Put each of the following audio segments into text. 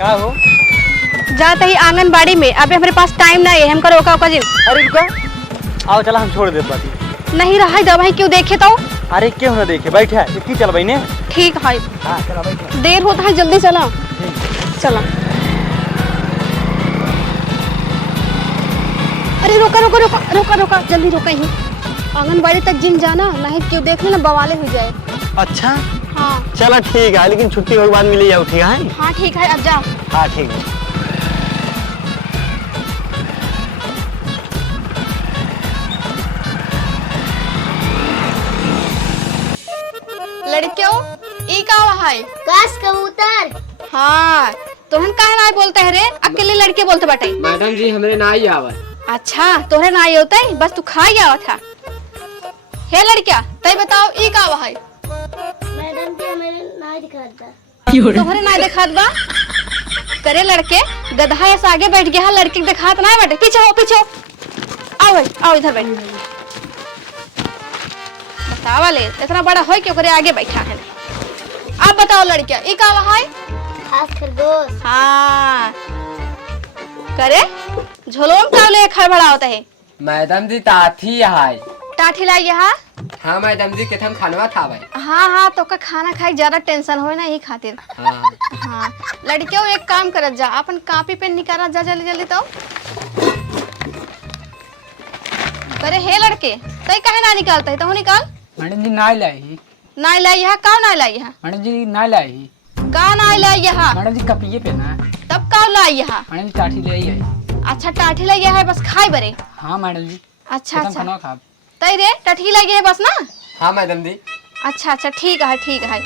का हो? जाते ही आंगनबाड़ी में, अभी हमारे पास टाइम नहीं है, हमको रोका ओका जी। अरे रुका, आओ चला हम छोड़ दे बाती। नहीं रहा दवा ही क्यों देखे तो? अरे क्यों ना देखे, बैठे इतनी चल भाई ने। ठीक है। हाँ चला बैठे। देर होता है, जल्दी चला। चला। अरे रोका रोका रोका रोका रोका, जल्दी रोका ही। आंगनबाड़ी तक जिन जाना, नहीं क्यों देख लेना बवाले हो जाए। अच्छा हाँ चला ठीक है, लेकिन छुट्टी होने के बाद मिली जाओ, ठीक है? हाँ ठीक है, अब जा। हाँ ठीक है। लड़कियों ई का है? काश कबूतर। हाँ तोहन काहे ना बोलते है रे, अकेले लड़के बोलते बाटे। मैडम जी हमरे ना ही आवत। अच्छा तोहरे ना होता है, बस तू खा गया था। हे लड़किया तय बताओ ई का है? मैडम जी हमें ना दिखाता। तोहरे ना दिखात बा? करे लड़के गधा ऐसा आगे बैठ गया, लड़के दिखात ना बाटे। पीछे हो, पीछे हो। आओ आओ इधर बैठ। बतावा ले इतना बड़ा हो क्यों करे आगे बैठा है? आप बताओ लड़किया ई का है? खास खरगोश। हाँ करे झोलोम कावले खड़बड़ा होता है। मैडम जी ताथी है। टाठी लाई यहाँ। हाँ मैडम जी के हम खानवा था भाई। हाँ हाँ तो का खाना खाए ज्यादा टेंशन हो ना, यही खातिर। हाँ हाँ लड़कियों एक काम करत जा, अपन कॉपी पेन निकाला जा जल्दी जल्दी। तो करे हे लड़के तय काहे ना निकालता है? तो निकाल। मैडम जी ना लाई। ना लाई यहाँ का ना लाई यहाँ? मैडम जी ना लाई। का ना लाई यहाँ? मैडम जी कपिए पे ना। तब का लाई यहाँ? मैडम जी टाठी ले आई है। अच्छा टाठी लाई है, बस खाए बरे। हाँ मैडम जी। अच्छा अच्छा खाना खा। तय रे टठी लगी है बस ना? हाँ मैडम जी। अच्छा अच्छा ठीक है ठीक है।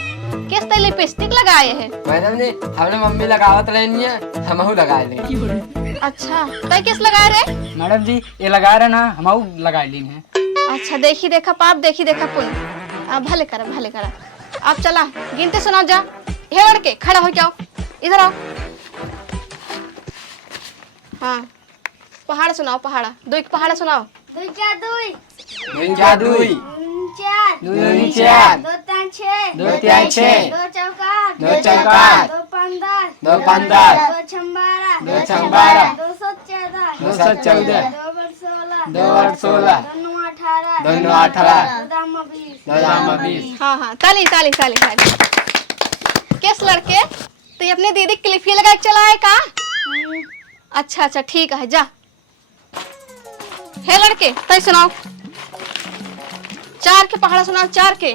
किस तरह लिपस्टिक लगाए है? मैडम जी हमने मम्मी लगावत रहनी है, हमहू लगाए लेंगे। अच्छा तय किस लगाए रे? मैडम जी ये लगा रहे ना, हम लगा ली है। अच्छा देखी देखा पाप, देखी देखा पुण्य। भले करा भले करा। आप चला गिनते सुनाओ जा। हे लड़के खड़ा हो जाओ, इधर आओ। हाँ पहाड़ सुनाओ, पहाड़ा दो एक पहाड़ा सुनाओ। दुई चार दुई। दुई चार दुई। चार। दुई चार। दो तीन छः। दो तीन छः। दो चौकार। दो चौकार। दो पंद्रह। दो पंद्रह। दो छम्बारा। दो छम्बारा। दो सौ चौदह। दो सौ चौदह। दो बर सोलह। दो बर सोलह। दोनों अठारह। दोनों अठारह। दो दाम बीस। दो दाम बीस। हाँ हाँ ताली ताली ताली ताली। किस लड़के तो अपने दीदी क्लिप ही लगा के चला है का? अच्छा अच्छा ठीक है जा। हे लड़के तय सुनाओ, चार के पहाड़ा सुनाओ। चार के।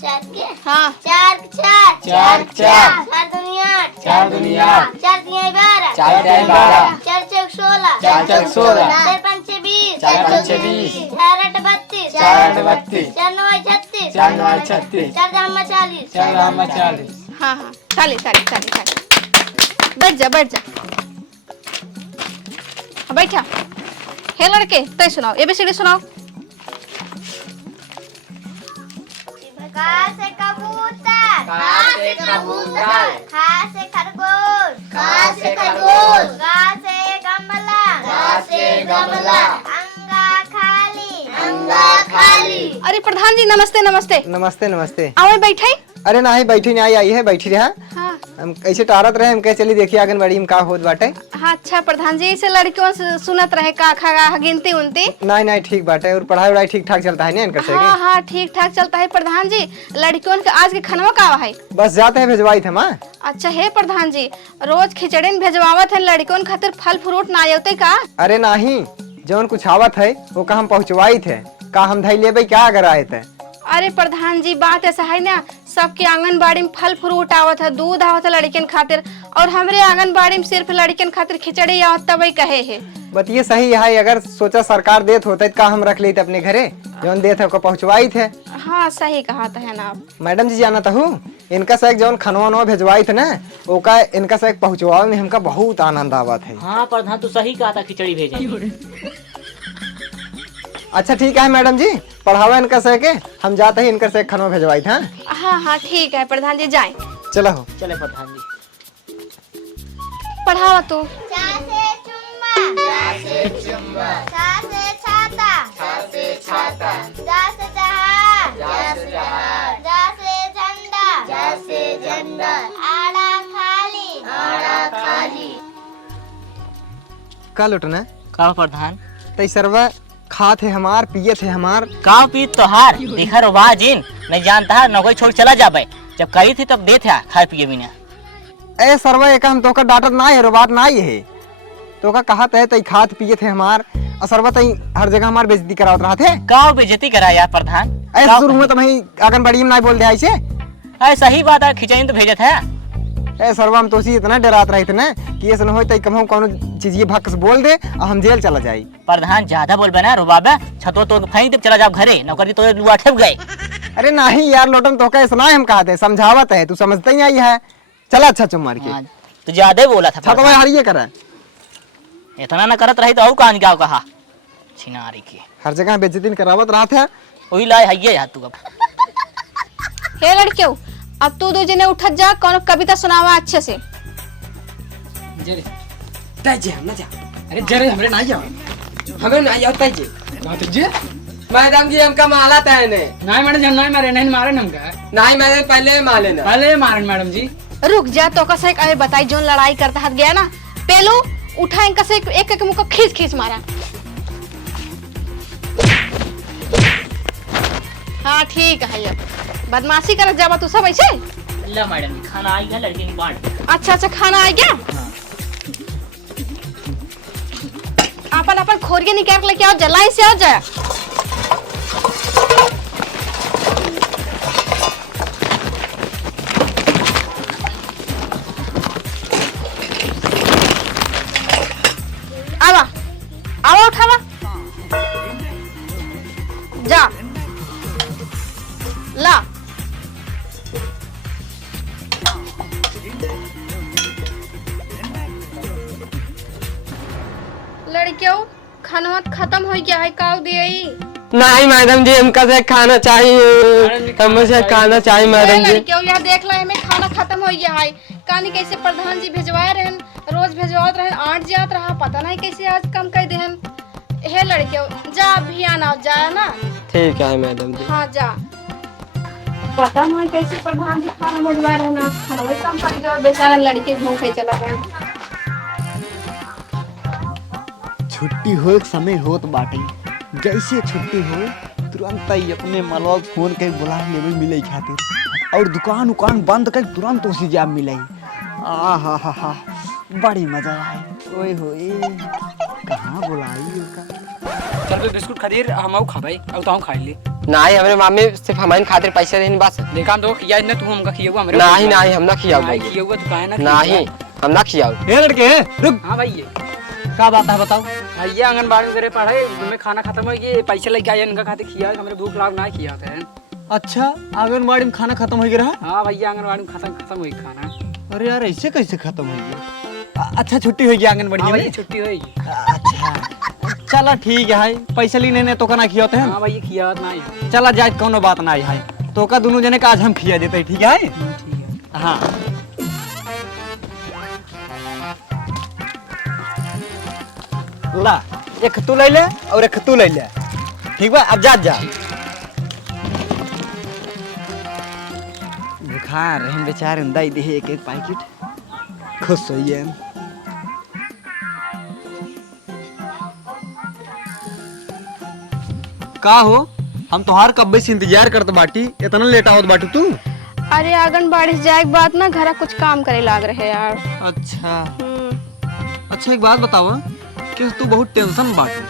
चार के। हाँ चार चार। चार चार। चार दुनिया। चार दुनिया। चार दुनिया बारह। चार दुनिया बारह। चार चौक 16। चार चौक 16। चार पंचे 20। चार पंचे 20। चार आठ 32। चार आठ 32। चार नौ 36। चार नौ 36। चार दाम 40। चार दाम 40। हाँ हाँ ताली ताली ताली ताली। बैठ जा बैठ जा। बैठा। हे लड़के तय सुनाओ, एबीसीडी सुनाओ। का से कबूतर। का से कबूतर। खा से खरगोश। का से खरगोश। गा से गमला। गा से गमला। अंगा खाली। अंगा खाली। अरे प्रधान जी नमस्ते नमस्ते। नमस्ते नमस्ते। आओ बैठे। अरे ना ही बैठी नहीं आई है, बैठी रहा। हाँ हम कैसे टहरत रहे, हम कह चली देखिए आंगनबाड़ी में का होत बाटे। हाँ अच्छा प्रधान जी इसे लड़कियों से सुनत रहे का खा गिनती उनती। नहीं नहीं ठीक बाटे, और पढ़ाई वढ़ाई ठीक ठाक चलता है ना इनकर से? हाँ हाँ ठीक ठाक चलता है प्रधान जी। लड़कियों के आज के खानवा का है? बस जाते हैं भेजवाई थे माँ। अच्छा है प्रधान जी, रोज खिचड़ी भेजवावत है लड़कियों खातिर, फल फ्रूट ना आते का? अरे नहीं, जौन कुछ आवत है वो का हम पहुँचवाई थे, का हम धई लेबे क्या अगर आए थे। अरे प्रधान जी बात ऐसा है ना, सबके आंगनबाड़ी में फल फ्रूट आवत है, दूध आवत है लड़कियन खातिर, और हमरे आंगनबाड़ी में सिर्फ लड़कियन खातिर खिचड़ी आवत तब कहे है। बतिए सही है, अगर सोचा सरकार देत होते का हम रख लेते अपने घरे, जौन देत है को पहुँचवाई थे। हाँ सही कहा था है ना आप। मैडम जी जाना था इनका से जौन खनवा भेजवाई थे ना, ओका इनका से पहुँचवावे में हमका बहुत आनंद आवत है। हाँ प्रधान तू सही कहा था, खिचड़ी भेजे। अच्छा ठीक है मैडम जी, पढ़ावा इनका से के हम जाते ही इनका से खनवा भेजवाई था। हाँ हाँ ठीक है प्रधान जी जाए। चलो हो। चले प्रधान जी। पढ़ावा तू। चा से चुम्मा। चा से चुम्मा। छा से छाता। छा से छाता। जा से जहाज। जा से जहाज। जा से झंडा। जा से झंडा। आड़ा खाली। आड़ा खाली। का लुटना का प्रधान तई सरवा खात है हमार पियत है हमार। का पी तोहार देखा रो वाह जिन नहीं जानता है नौकरी छोड़ चला जाबे जब कही थी तब दे था खाए पिए बिना। ए सरवा एक हम तोका डांटत ना है रो बात ना है तोका कहत है तई खात पियत है हमार और सरवा तई हर जगह हमार बेइज्जती करावत रहत है। का बेइज्जती करा यार प्रधान ऐ शुरू में तो मैं आंगनबाड़ी में ना बोल दे ऐसे। ऐसा ही बात है खिंचाई तो भेजत है। ए सरवा हम तो सी इतना डरात रहे थे ना कि ऐसा न होई तई कम कोनो चीज ये भक्स बोल दे और हम जेल चला जाई। प्रधान ज्यादा बोल बना रुबाबे छतो तो फई तब चला जाओ घरे नौकरी तो लुआ ठप गए। अरे नहीं यार लोटन तो कैसे ना हम कहते समझावत है तू समझते ही आई है। चला अच्छा चुम मार के हाँ, तो ज्यादा बोला था अच्छा तो मैं हारिए करा इतना न करत रही तो और कान क्या कहा छिनारी की हर जगह बेइज्जती करावत रहत है। वही लाए है यार तू अब हे लड़कियों अब तू दो जने उठत जा कोनो कविता सुनावा अच्छे से। जरे तय जे हम ना जा अरे जरे हमरे ना जाओ हमें ना जाओ तय जे बात जी मैडम जी हमका माला तय ने नहीं मैडम जी नहीं मारे नहीं मारे हमका नहीं मैंने पहले माले ना पहले मारन मैडम जी। रुक जा तो का से अरे बताई जोन लड़ाई करता हाथ गया ना पेलू उठा इनका से एक एक मुंह खींच खींच मारा। हाँ ठीक है ये बदमाशी कर जावा तू सब ऐसे। ला मैडम खाना आई है लड़की की बांट। अच्छा अच्छा खाना आ गया अपन अपन खोरिए निकाल लेके आओ जलाई से आओ जा। आवा आवा उठावा जा ला लड़कियों खाना खत्म हो गया है काव दिए नहीं मैडम जी हमका से खाना चाहिए हमसे खाना चाहिए मैडम जी। लड़कियों यह देख लो हमें खाना खत्म हो गया है कहानी कैसे प्रधान जी भेजवाए रहन रोज भेजवात रहन आठ जात रहा पता नहीं कैसे आज कम कर देहन। हे लड़कियों जा अभियान आओ जा ना। ठीक है मैडम जी। हाँ जा पता नहीं कैसे प्रधान जी खाना भेजवाए रहना खाना कम कर दो बेचारा लड़के भूखे चला गया। छुट्टी हो समय होत बाटे जैसे छुट्टी हो तुरंत ही अपने मलवा फोन के बुला लेवे मिले खातिर और दुकान उकान बंद कर तुरंत उसी जाब मिले। आ हा बड़ी मजा आए ओए होए कहाँ बुलाई का। चल बिस्कुट खदीर हम खाबे और तो खा ली। नहीं हमारे मामी सिर्फ हमारे खातिर पैसे देने बस। देखा तो खिया न तू हमका खियावा हमरे नहीं नहीं हम ना खियाओ खियावा तू काहे ना नहीं हम ना खियाओ। ए लड़के रुक हां भाई ये का बात है बताओ। भैया आंगनबाड़ी में करे पढ़ाई तुम्हें खाना खत्म हो गया पैसे लेके आए इनका खाते खिया हमरे भूख लाग ना खिया है। अच्छा आंगनबाड़ी में खाना खत्म हो गया। हां भैया आंगनबाड़ी में खत्म हुई खाना। अरे यार ऐसे कैसे खत्म हो गया। अच्छा छुट्टी हो गई आंगनबाड़ी हां में। भैया छुट्टी होगी। अच्छा चला ठीक है पैसे लेने ने तो कना खियाते हैं। हां भैया खियात ना है। चला जाए कोनो बात ना है तो का दोनों जने का आज हम खिया देते ठीक है। ठीक है हाँ ला एक तू ले ले और एक तू ले ले ठीक बा अब जा जा। बुखार रहन बेचारे दई दे एक एक पैकेट खुश होइए। का हो हम तोहार कब्बे से इंतजार करत बाटी इतना लेट आवत बाटी तू। अरे आंगनबाड़ी से जाए के बाद ना घर कुछ काम करे लाग रहे यार। अच्छा अच्छा एक बात बताओ कि तू बहुत टेंशन में बाटी।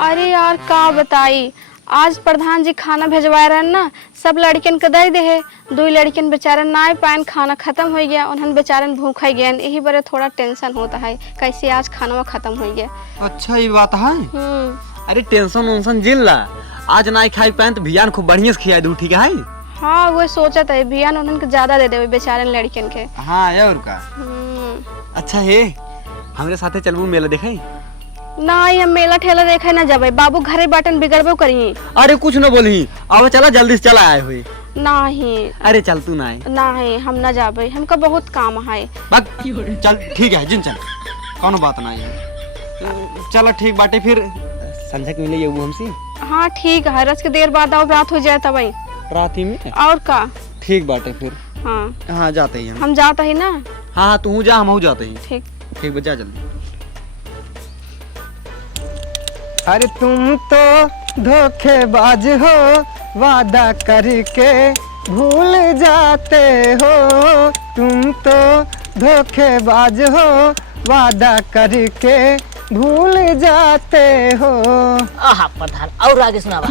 अरे यार का बताई आज प्रधान जी खाना भेजवाए रहे ना सब लड़कियन के दे दे है दो लड़कियन बेचारे ना पाए खाना खत्म हो गया उन्हन बेचारन भूखा गया यही बड़े थोड़ा टेंशन होता है कैसे आज खाना खत्म हो गया। अच्छा ये बात है। अरे टेंशन उनसन जिल ला आज ना खाई पाए तो भियान खूब बढ़िया से खिया दू ठीक है। हाँ वो सोचत है भियान उन्हन के ज्यादा दे देवे बेचारन लड़कियन के। हाँ और का अच्छा है हमरे साथे चलबू मेला देखे। ना हम मेला ठेला देखे ना जबे बाबू घरे बाटन बिगड़बो करी। अरे कुछ न बोली अब चला जल्दी से चला आए हुए। नहीं अरे चल तू ना नहीं हम ना जाबे हमका बहुत काम है। चल ठीक है जिन चल कौन बात ना है। चलो ठीक बाटे फिर संध्या के मिले वो हमसे। हाँ ठीक है रस के देर बाद आओ बात हो जाए तब रात ही में और का। ठीक बाटे फिर। हाँ हाँ जाते ही हम जाते ही ना। हाँ तू जा हम जाते ही। ठीक ठीक बजा जल्दी। अरे तुम तो धोखेबाज हो, वादा करके भूल जाते हो। तुम तो धोखेबाज हो, वादा करके भूल जाते हो। आहा प्रधान और आगे सुनावा।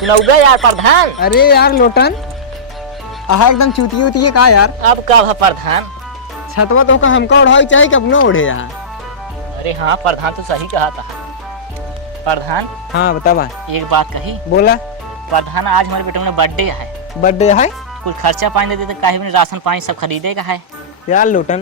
सुनाऊगा यार प्रधान। अरे यार लोटन, आहा एकदम चूतिया उतिया का यार। अब का भा प्रधान? छतवा तो का हमका उड़ाई चाहे कि अपना उड़े यहाँ। अरे हाँ प्रधान तो सही कहा था। प्रधान हाँ बतावा। एक बात कही। बोला। प्रधान आज हमारे बेटे में बर्थडे है। बर्थडे है? कुछ खर्चा पानी दे देते, काहे में राशन पानी सब खरीदेगा है। यार लोटन,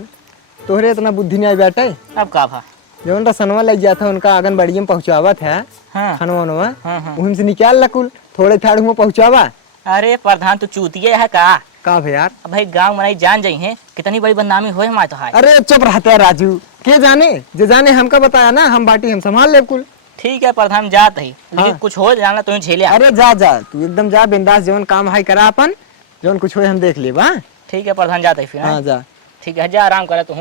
तोहरे इतना बुद्धि नहीं बैठे। अब का भा? जो रसनवा लग जाता उनका आंगनबाड़ी में पहुँचावा था। हाँ खनवा हाँ। उन से निकाल लकुल थोड़े थाड़ में पहुँचावा। अरे प्रधान तो चूतिया है का भे यार? अब भाई गांव में नहीं जान जाई है कितनी बड़ी बदनामी होए हमारे तो है। अरे चुप रहते है राजू, के जाने जे जाने हमका बताया ना, हम बाटी हम संभाल ले कुल। ठीक है प्रधान जात है, लेकिन हाँ। कुछ हो जाना तो झेले। अरे जा जा तू एकदम जा, बिंदास जवन काम है करा अपन, जवन कुछ हो हम देख ले। ठीक है प्रधान जाते फिर। हाँ जा। ठीक है जा आराम करे तू।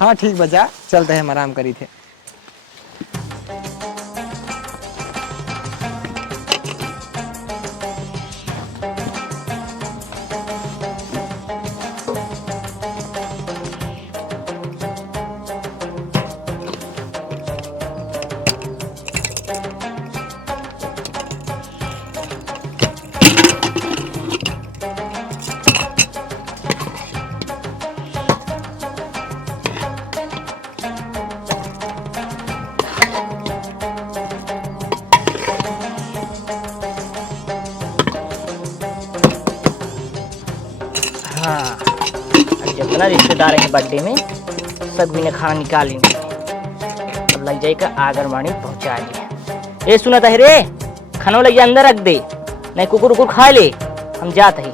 हाँ ठीक बजा, चलते हैं हम आराम करी थे। हाँ जितना रिश्तेदार है बर्थडे में सब ने खाना निकाल लेंगे। अब लग जाएगा आंगनबाड़ी पहुंचा दिया। ये सुना था रे, खाना लग जा अंदर रख दे, नहीं कुकुर उकुर खा ले। हम जाते ही।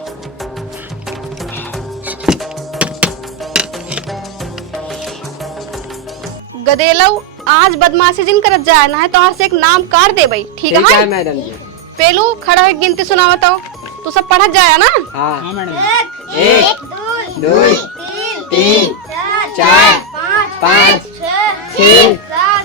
गदेलव आज बदमाशी जिन करत जाए ना है तो से एक नाम कार दे भाई। ठीक है मैडम जी। पेलू खड़ा है गिनती सुनावत हो। तू सब पढ़त जाया ना? हाँ मैडम। एक दो तीन चार पाँच छः सात।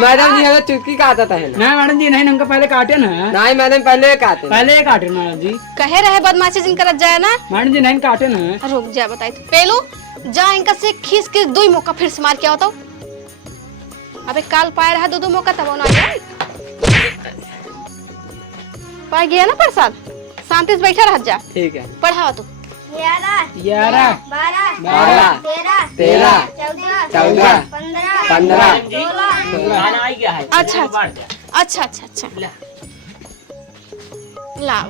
मैडम जी हमें चुटकी का आता है ना? नहीं मैडम जी नहीं, हमका पहले काटे ना। नहीं मैडम पहले काटे। पहले काटे मैडम जी। कहे रहे बदमाशी जिन करत जाए ना? मैडम जी नहीं काटे ना। रुक जा बताई तो। पेलू जा इनका से खींच के दो मौका फिर से मार के आओ। अबे काल पाए रहा दो मौका तब ना जाए। पा गया ना प्रसाद, शांति से बैठा रह जा। ठीक है। पढ़ाओ तू। 11 12 13 14 15 खाना आ गया है। अच्छा अच्छा अच्छा अच्छा ला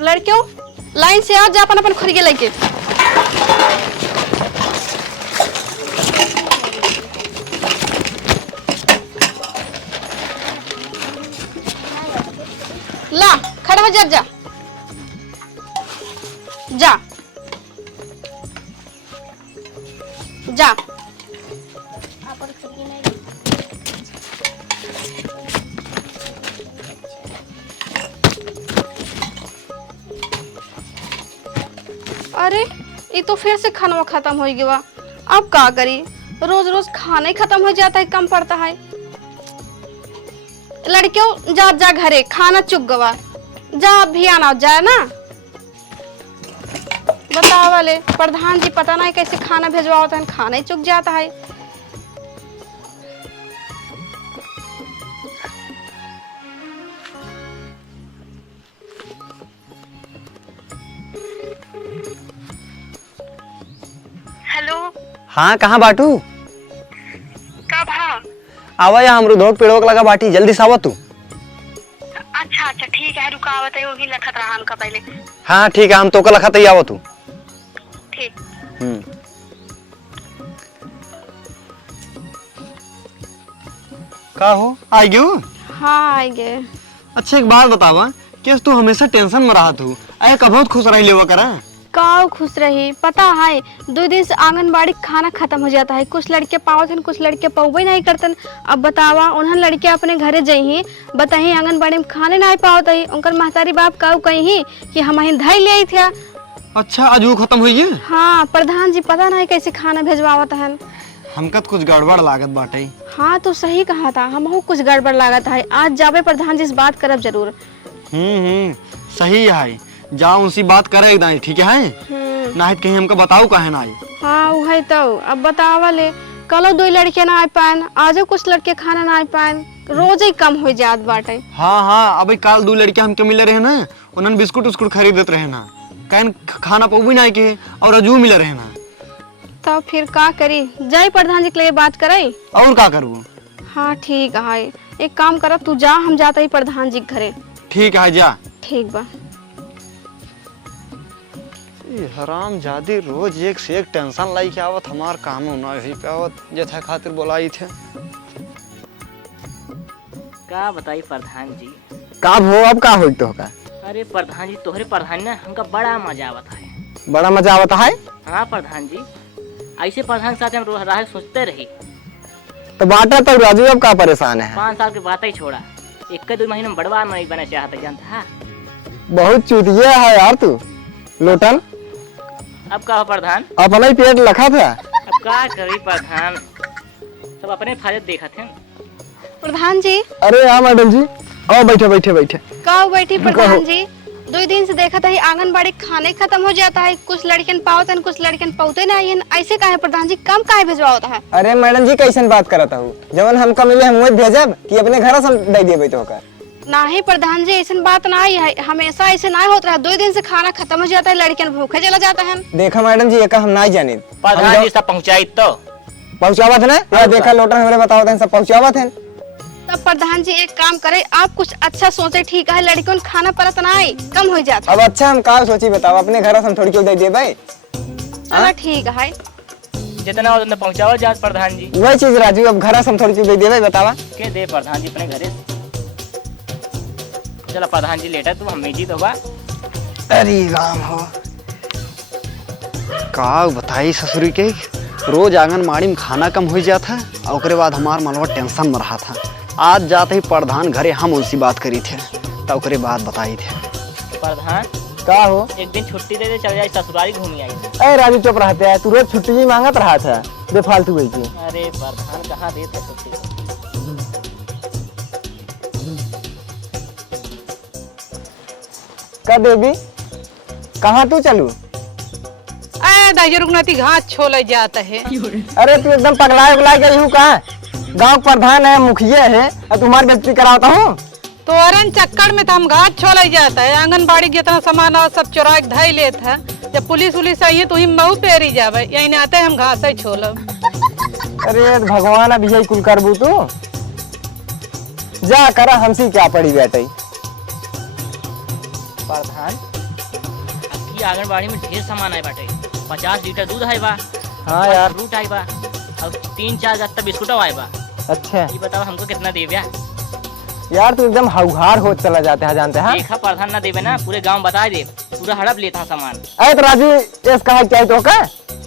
लड़कियों लाइन से आओ, जा अपन अपन खुरिया लेके। ला खड़ा हो जा जा जा जा। अरे ये तो फिर से खाना खत्म हो गया। अब क्या करी, रोज रोज खाना ही खत्म हो जाता है, कम पड़ता है। लड़कियों जा जा घरे, खाना चुक गवा। जा अब भी आना जाए ना। बताओ वाले प्रधान जी पता नहीं कैसे खाना भेजवा होता है, खाना ही चुक जाता है। हेलो हाँ कहाँ बाटू? कब? हाँ आवा या हम रुधोक पेड़ों लगा बाटी, जल्दी से आवा तू। अच्छा अच्छा ठीक है, रुकावत है होगी लखत रहा का पहले। हाँ ठीक है, हम तो कल लखत ही आवा तू। ठीक। का हो आई गयो? हाँ आई गए। अच्छा एक बात बतावा, कि तू हमेशा टेंशन में रहा तू, ऐ कब बहुत खुश रही लेवा करा? काव खुश रही, पता है 2 दिन से आंगनबाड़ी खाना खत्म हो जाता है। कुछ लड़के पावत हैं, कुछ लड़के पावे नहीं करतन। अब बतावा उन्हन लड़के अपने घरे जही बताही आंगनबाड़ी में खाने नहीं पावत है। उनकर महतारी बाप काऊ कही कि हम ही धई ले थे। अच्छा आज वो खत्म हुई है? हाँ प्रधान जी पता नहीं कैसे खाना भेजवावत है। हमका तो कुछ गड़बड़ लागत बाटे। हाँ तो सही कहा था, हमहू कुछ गड़बड़ लागत है। आज जाबे प्रधान जी से बात करब जरूर। सही है, जाओ उनसे बात करे एकदम, ठीक है? नहीं कहीं हमको बताओ काहे ना आई। हाँ वही तो, अब बतावा ले, कल 2 लड़के ना आ पाए, आज कुछ लड़के खाना ना आ पाए, रोज ही कम हो जात बाटे। हाँ अभी कल 2 लड़के हमके मिले रहे ना, उन्होंने बिस्कुट उस्कुट खरीदत रहे ना, कहन खाना पाऊ भी नहीं के, और अजू मिले रहे ना। तो फिर का करी, जाई प्रधान जी के लिए बात करे। और का करबू? हाँ ठीक है, एक काम करब, तू जा, हम जाता ही प्रधान जी के घरे। ठीक है जा। ठीक बा। हराम जादी रोज एक से एक टेंशन लाई के आवत, हमार काम ना ही पावत, जथा खातिर बुलाई थे। का बताई प्रधान जी। का हो अब का होई तो का? अरे प्रधान जी, तोहरे प्रधान ना हमका बड़ा मजा आवत है। बड़ा मजा आवता है? हाँ प्रधान जी, ऐसे प्रधान के साथ हम रह सोचते रही। तो बाटा तो राजू अब का परेशान है? 5 साल के बात ही छोड़ा, 1-2 महीने में बड़वा नहीं बना चाहता, जानता है? बहुत चूतिया है यार तू लोटन। अब का हो प्रधान? अपना ही पेट लखा था। अब का करी प्रधान, सब अपने फायदे देखा थे। प्रधान जी। अरे हाँ मैडम जी, आओ बैठे बैठे बैठे। कहो बैठी प्रधान जी, 2 दिन से देखा था आंगनबाड़ी खाने खत्म हो जाता है, कुछ लड़कियन पावत है, कुछ लड़कियन पावते नहीं, ऐसे काहे प्रधान जी, कम काहे भिजवाता है? अरे मैडम जी कैसन बात करता हूँ, जवन हमको मिले हम वही भेजब कि अपने घर से दे देबे तो का? नहीं प्रधान जी, ऐसा बात नहीं है, हमेशा ऐसे नहीं होता है, 2 दिन से खाना खत्म हो जाता है, लड़कियन भूखे चला जाता है। देखा मैडम जी, एक हम नहीं जाने। प्रधान जी सब पहुँचाई तो पहुँचावत है ना, यार देखा लोटन हमारे बतावत है, सब पहुँचावत है। तब प्रधान जी एक काम करे, आप कुछ अच्छा सोचे, ठीक है? लड़कियों खाना परत नहीं, कम हो जाता। अब अच्छा हम का सोची बताओ, अपने घर से हम थोड़ी क्यों दे देबे? चलो ठीक है, जितना हो उतना पहुँचाओ जात प्रधान जी। वही चीज राजू, अब घर से हम थोड़ी क्यों दे देबे बतावा? के दे प्रधान जी अपने घरे। चलो प्रधान जी लेटा तू, हम जी तो बा। अरे राम हो, का बताई ससुरी के, रोज आंगनबाड़ी में खाना कम हो जाता है, और उसके बाद हमार मनवा टेंशन में रहा था। आज जाते ही प्रधान घरे हम उनसे बात करी थे, तो उसके बाद बताई थे। प्रधान का हो? एक दिन छुट्टी दे दे, चल जाए ससुराली घूमी आई। अरे राजू चुप रहते है, तू रोज छुट्टी ही मांगत रहा था बेफालतू वही की। अरे प्रधान कहाँ देते छुट्टी? का देवी, कहाँ तू चलू? दाइयो रुकनाती घास छोले जाता है। अरे तू एकदम पगलाए उगलाए गई हूँ कहाँ? गांव प्रधान है, मुखिया है, और तुम्हारी बेइज्जती कराता हूँ। तो अरन चक्कर में तो हम घास छोले जाता है, आंगनबाड़ी जितना सामान हो सब चुरा के धाई लेता है। जब पुलिस उलिस आई है तो ही मऊ पेरी जावे, यही नहीं आते हम घास ही छोलब। अरे भगवान अब यही कुल करबू तू, जा करा, हमसे क्या पड़ी बेटे। प्रधान अब की आंगनबाड़ी में ढेर सामान आए बाटे, 50 लीटर दूध आए बा। हाँ यार। फ्रूट आए बा, और 3-4 गत्ता बिस्कुट आए बा। अच्छा ये बताओ हमको कितना देवे? यार तू एकदम हाउहार हो चला जाते है, जानते हैं? देखा प्रधान ना देवे ना, पूरे गांव बता दे, पूरा हड़प लेता है सामान। अरे तो राजू इस कहा क्या तो का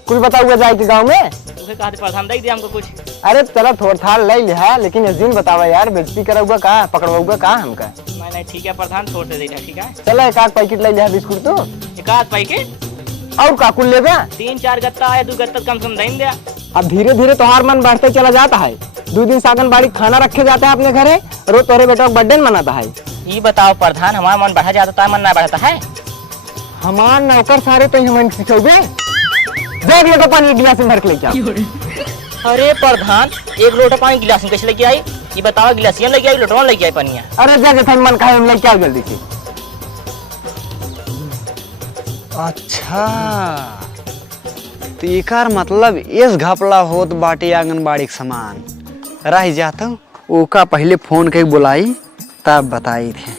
कुल बता हुआ जाए के गाँव में? तुझे कहा प्रधान दे हमको कुछ। अरे चलो थोड़ा था ले लिया, लेकिन इस दिन बतावा यार, बेइज्जती कराऊगा का, पकड़वाऊगा का हमका? नहीं ठीक है प्रधान, छोड़ दे देगा, ठीक है? चलो एक आध पैकेट ले लिया बिस्कुट तो। 1 पैकेट और का कुल लेबे? 3-4 गत्ता आया, 2 गत्ता कम से कम दे दिया। अब धीरे धीरे तुम्हार मन बढ़ते चला जाता है। 2 दिन से आंगनबाड़ी खाना रखे जाते हैं अपने घरे, रोज तोरे बेटा का बर्थडे मनाता है। ये बताओ प्रधान, हमारा मन बढ़ा जाता है, मन ना बढ़ता है? हमार नौकर सारे तो हम सिखोगे, देख लो तो पानी गिलास में भर के लेके आओ। अरे प्रधान 1 लोटा पानी गिलास में कैसे लेके आई? ये बताओ, गिलासियां लेके आई, लोटवा लेके आई पानी? अरे जगह मन का हम लेके आओ जल्दी से। अच्छा तो एकार मतलब इस घपला होत बाटे आंगनबाड़ी के सामान रह जाता, ओका पहले फोन के बुलाई तब बताई थे।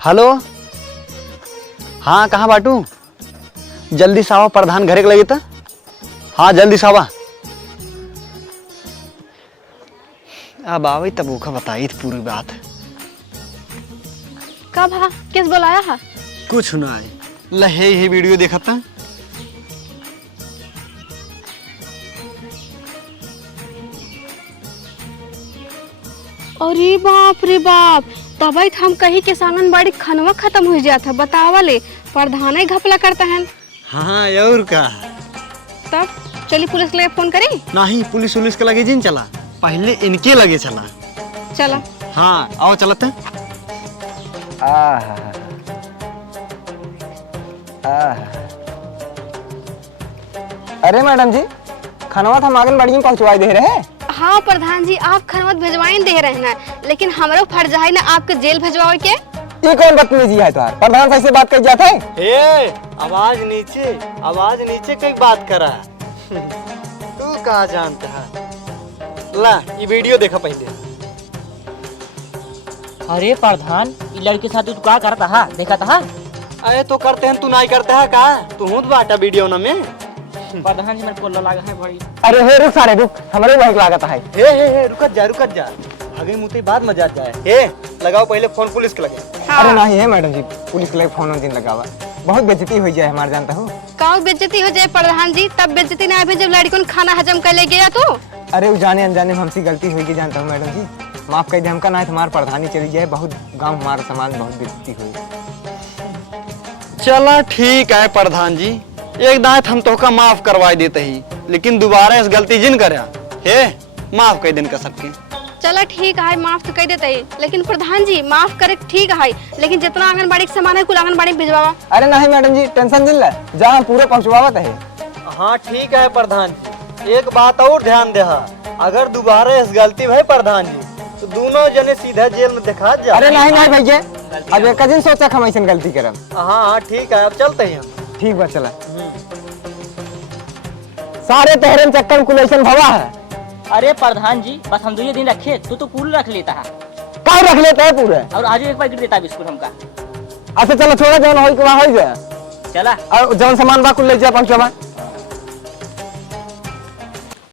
हेलो, हाँ कहाँ बाटू? जल्दी से आवा, प्रधान घरे के लगे था। हाँ जल्दी से आवा। अब आवे तब ओका बताई थी पूरी बात। कब हा किस बुलाया हा? कुछ ना है, लहे ही वीडियो देखा था। अरे बाप रे बाप, तभी तो हम कहीं के आंगनबाड़ी खनवा खत्म हो जाता। बतावले प्रधान ही घपला करता है। हाँ और का तब चलिए पुलिस लगे फोन करें। नहीं, पुलिस उलिस के लगे जिन चला, पहले इनके लगे चला। चला। हाँ आओ चलते हैं। अरे मैडम जी, खनवा हम आंगनबाड़ी में पहुंचवा दे रहे हैं। हाँ प्रधान जी, आप खनवत भेजवाइन दे रहे हैं, लेकिन हमारो फर्ज है ना आपके जेल भेजवाओ के। ये कौन बदतमीजी है तुम्हार? प्रधान साहब से बात कर जाता है। ए, आवाज नीचे कई बात करा। तू कहाँ जानता है? ला ये वीडियो देखा पहले। अरे प्रधान, ये लड़के के साथ तू क्या करता है? देखा था? अरे तो करते हैं, तू नहीं करते है का? तू हूँ बाटा वीडियो न में। प्रधान जी मेरे को लगा है भाई। अरे हे रुक सारे रुक, हमारे बहुत लागत है। हे रुकत जा। आगे मुझे बाद मजा आता है। हे लगाओ पहले फोन पुलिस के लगे। अरे नहीं है मैडम जी, पुलिस के लिए फोन दिन लगावा, बहुत बेइज्जती हो जाए हमारे, जानता हूँ। का बेइज्जती हो जाए प्रधान जी? तब बेइज्जती ना आवे जब लड़की को खाना हजम कर ले गया तो। अरे वो जाने अनजाने में हमसे गलती हुई, जानता हूँ मैडम जी, माफ कर दे हमका, ना हमारे प्रधानी चली जाए, बहुत गाँव हमारा समाज बहुत बेइज्जती हुई। चला ठीक है प्रधान जी, एक दांत हम तो का माफ करवा देते ही, लेकिन दोबारा इस गलती जिन करया हे माफ कर दिन का सबके। चला ठीक है, माफ तो कर देते है, लेकिन प्रधान जी माफ करे ठीक है, लेकिन जितना आंगनबाड़ी के सामान है कुल आंगनबाड़ी में भिजवावा। अरे नहीं मैडम जी, टेंशन दिन ला, जहाँ पूरे पहुँचवावत है। हाँ ठीक है प्रधान जी, एक बात और ध्यान दे, अगर दोबारा इस गलती भाई प्रधान जी तो दोनों जने सीधा जेल में दिखा जा। अरे नहीं भैया, अब एक दिन सोचा हम ऐसा गलती करब। हाँ ठीक है, अब चलते हैं। ठीक बा चला। सारे तहरन चक्कर में कुलेशन भवा है। अरे प्रधान जी, बस हम 2 दिन रखे, तो पूरा रख लेता है। कहाँ रख लेता है पूरे? और आज एक पैकेट देता है बिस्कुट हमका। अच्छा चलो, थोड़ा जौन हो जाए चला। और जौन सामान बा कुल ले जा पहुंचवा।